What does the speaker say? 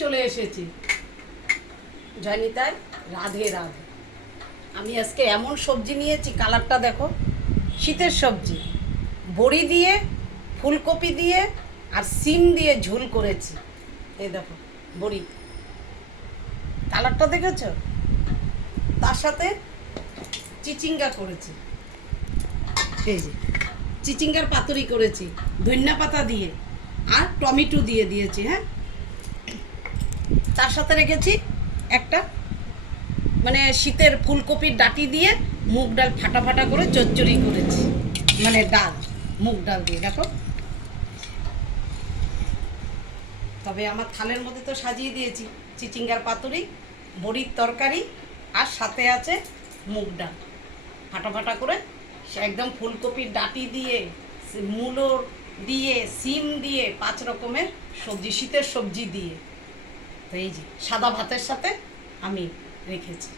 চলে এসেছি। জয়নিতাই, রাধে রাধে। আমি আজকে এমন সবজি নিয়েছি, কালারটা দেখো, শীতের সবজি। বড়ি দিয়ে, ফুলকপি দিয়ে আর সিম দিয়ে ঝোল করেছি। এই দেখো বড়ি, কালারটা দেখেছো? তার সাথে চিচিঙ্গা করেছি, এই যে চিচিঙ্গার পাতুরি করেছি ধনিয়া পাতা দিয়ে, আর টমেটো দিয়ে দিয়েছি। হ্যাঁ, তার সাথে রেখেছি একটা মানে শীতের ফুলকপির ডাঁটি দিয়ে মুগ ডাল ফাটা ফাটা করে চচ্চড়ি করেছি, মানে ডাল, মুগ ডাল দিয়ে। দেখো, তবে আমার থালের মধ্যে তো সাজিয়ে দিয়েছি চিচিঙ্গার পাতুরি, বড়ির তরকারি, আর সাথে আছে মুগ ডাল ফাটা ফাটা করে, সে একদম ফুলকপির ডাঁটি দিয়ে, মূলো দিয়ে, সিম দিয়ে, 5 রকমের সবজি, শীতের সবজি দিয়ে। তো এই যে সাদা ভাতের সাথে আমি রেখেছি।